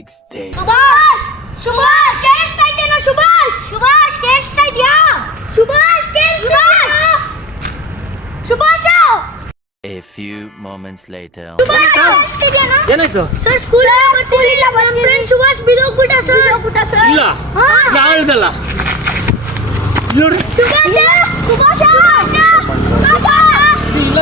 next day. Subhash Subhash ಕೇಳಿಸ್ತಾ ಇದೆಯಾ ಸುಭಾಷ್ ಸುಭಾಷ್ ಕೇಳಿಸ್ತಾ ಇದೆಯಾ ಸುಭಾಷ್ ಕೇಳಿಸ್ತಾ Subhash A few moments later. Subhash ಕೇಳಿಸ್ತಿದ್ಯಾ ಏನಾಯ್ತು? ಸರ್ ಸ್ಕೂಲ್ ಬರ್ತಿಲ್ಲ ನಮ್ಮ ಫ್ರೆಂಡ್ ಸುಭಾಷ್ ಬಿದೋಗ್ಬಿಟ್ಟ ಸರ್ ಇಲ್ಲ ಯಾವ್ದಲ್ಲ ನೋಡ್ರಿ ಸುಭಾಷ್ ಸುಭಾಷ್ ಸುಭಾಷ್ ಇಲ್ಲ